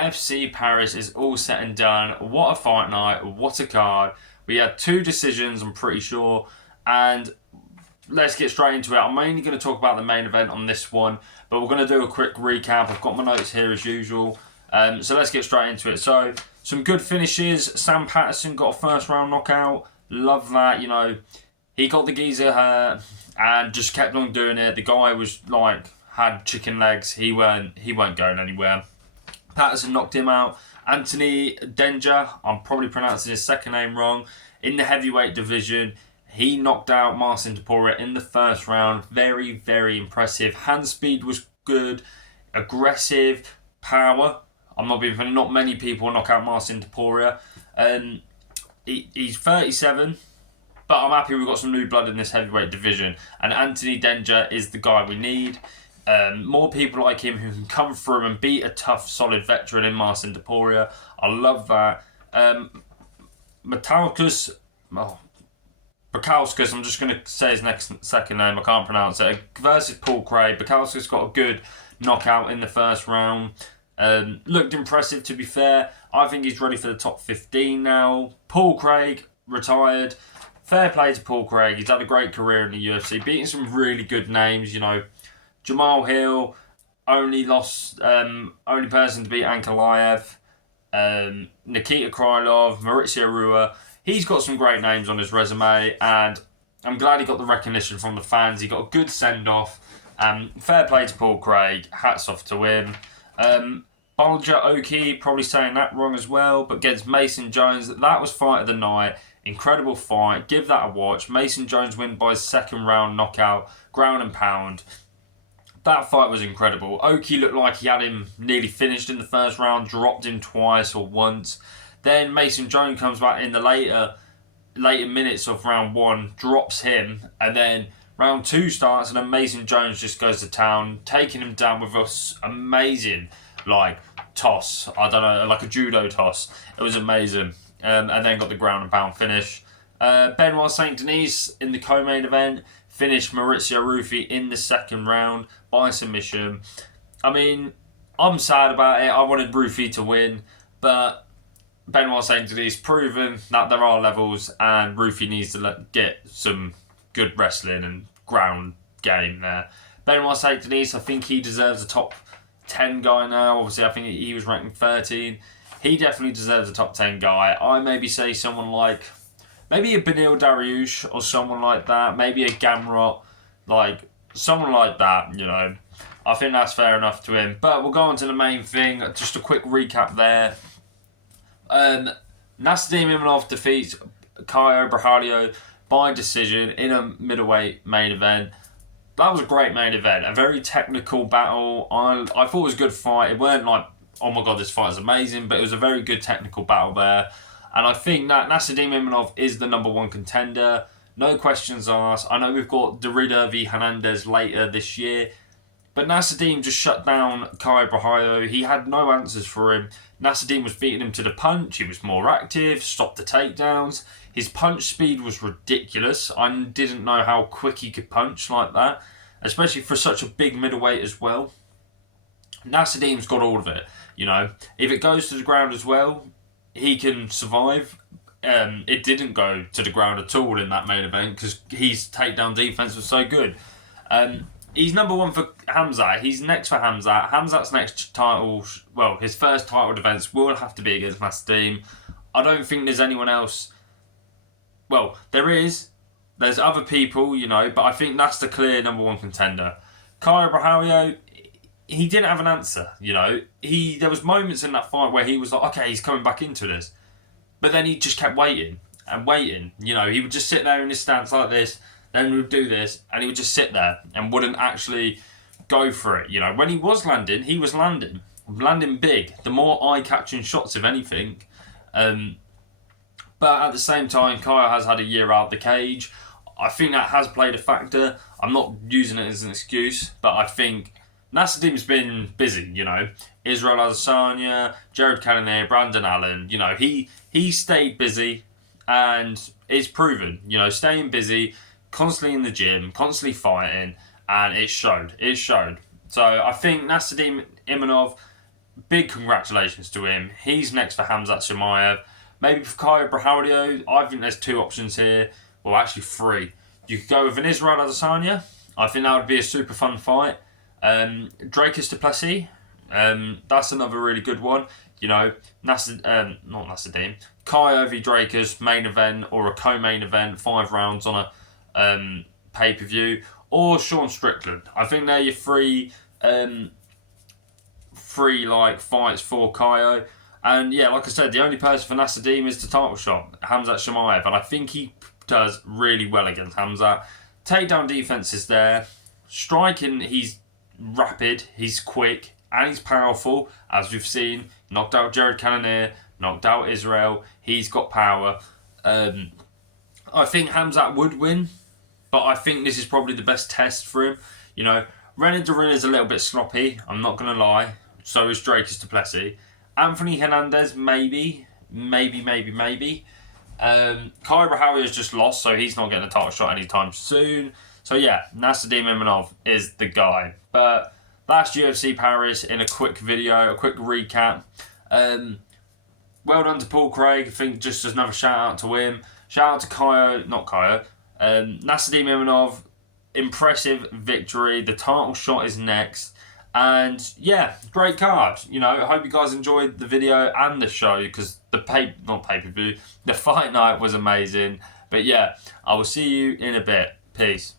FC Paris is all set and done. What a fight night, what a card. We had 2 decisions, I'm pretty sure, and let's get straight into it. I'm mainly going to talk about the main event on this one, but we're going to do a quick recap. I've got my notes here as usual, so let's get straight into it. So, some good finishes. Sam Patterson got a first round knockout. Love that, he got the geezer hurt and just kept on doing it. The guy was had chicken legs. He weren't going anywhere. Patterson knocked him out. Anthony Denja, I'm probably pronouncing his second name wrong, in the heavyweight division. He knocked out Marcin Topura in the first round. Very, very impressive. Hand speed was good. Aggressive. Power. Not many people knock out Marcin Topura. He's 37, but I'm happy we've got some new blood in this heavyweight division. And Anthony Denja is the guy we need. More people like him who can come through and beat a tough, solid veteran in Marcin Topura. I love that. Bakauskas, I'm just going to say his second name, I can't pronounce it, versus Paul Craig. Bakauskas got a good knockout in the first round. Looked impressive, to be fair. I think he's ready for the top 15 now. Paul Craig, retired. Fair play to Paul Craig. He's had a great career in the UFC, beating some really good names, Jamal Hill, only person to beat Ankalaev. Nikita Krylov, Maurizio Rua. He's got some great names on his resume, and I'm glad he got the recognition from the fans. He got a good send-off. Fair play to Paul Craig. Hats off to him. Bulger Oki, probably saying that wrong as well, but against Mason Jones, that was fight of the night. Incredible fight. Give that a watch. Mason Jones win by second round knockout, ground and pound. That fight was incredible. Oki looked like he had him nearly finished in the first round, dropped him twice or once. Then Mason Jones comes back in the later minutes of round 1, drops him, and then round 2 starts, and then Mason Jones just goes to town, taking him down with an amazing toss. I don't know, like a judo toss. It was amazing. And then got the ground and pound finish. Benoit Saint Denis in the co-main event finished Maurizio Rufi in the second round by submission. I'm sad about it. I wanted Rufi to win, but Benoit Saint Denis proven that there are levels, and Rufi needs to get some good wrestling and ground game there. Benoit Saint Denis, I think he deserves a top 10 guy now. Obviously, I think he was ranking 13. He definitely deserves a top 10 guy. I maybe say someone like, maybe a Beneil Dariush or someone like that. Maybe a Gamrot, someone like that, I think that's fair enough to him. But we'll go on to the main thing. Just a quick recap there. Nassourdine Imavov defeats Caio Borralho by decision in a middleweight main event. That was a great main event. A very technical battle. I thought it was a good fight. It weren't oh my god, this fight is amazing, but it was a very good technical battle there. And I think that Nassourdine Imavov is the number 1 contender. No questions asked. I know we've got Derrida v Hernandez later this year, but Nassourdine just shut down Caio Borralho. He had no answers for him. Nassourdine was beating him to the punch. He was more active, stopped the takedowns. His punch speed was ridiculous. I didn't know how quick he could punch like that, especially for such a big middleweight as well. Nassourdine's got all of it, If it goes to the ground as well, he can survive. It didn't go to the ground at all in that main event because his takedown defense was so good. He's number 1 for Khamzat. He's next for Khamzat. Khamzat's next title, his first title defense will have to be against Nassourdine. I don't think there's anyone else. Well, there's other people, but I think that's the clear number 1 contender. Caio Borralho, he didn't have an answer, There was moments in that fight where he was like, okay, he's coming back into this. But then he just kept waiting and waiting. He would just sit there in his stance like this, then he would do this, and he would just sit there and wouldn't actually go for it. When he was landing big. The more eye-catching shots, if anything. But at the same time, Caio has had a year out the cage. I think that has played a factor. I'm not using it as an excuse, but I think Nassourdine's been busy, Israel Adesanya, Jared Cannonier, Brandon Allen, he stayed busy, and it's proven, staying busy, constantly in the gym, constantly fighting, and it showed. So I think Nassourdine Imavov, big congratulations to him. He's next for Khamzat Chimaev. Maybe for Caio Borralho, I think there's 2 options here. Well, actually 3. You could go with an Israel Adesanya. I think that would be a super fun fight. Dricus du Plessis. That's another really good one. You know, not Nassourdine. Caio v Dricus, main event or a co-main event, 5 rounds on a pay-per-view. Or Sean Strickland. I think they're your 3 like fights for Caio. And yeah, like I said, the only person for Nassourdine is the title shot, Khamzat Chimaev, and I think he does really well against Khamzat. Takedown defense is there. Striking, he's rapid, he's quick, and he's powerful, as we've seen. Knocked out Jared Cannonier, knocked out Israel. He's got power. I think Khamzat would win, but I think this is probably the best test for him. You know, Renan Durin is a little bit sloppy, I'm not going to lie. So is Dricus du Plessis. Anthony Hernandez, maybe. Caio Borralho has just lost, so he's not getting a title shot anytime soon. So yeah, Nassourdine Imavov is the guy. But that's UFC Paris in a quick video, a quick recap. Well done to Paul Craig. I think just as another shout out to him. Shout out to Nassourdine Imavov. Impressive victory. The title shot is next. And yeah, great card. You know, I hope you guys enjoyed the video and the show, because the the fight night was amazing. But yeah, I will see you in a bit. Peace.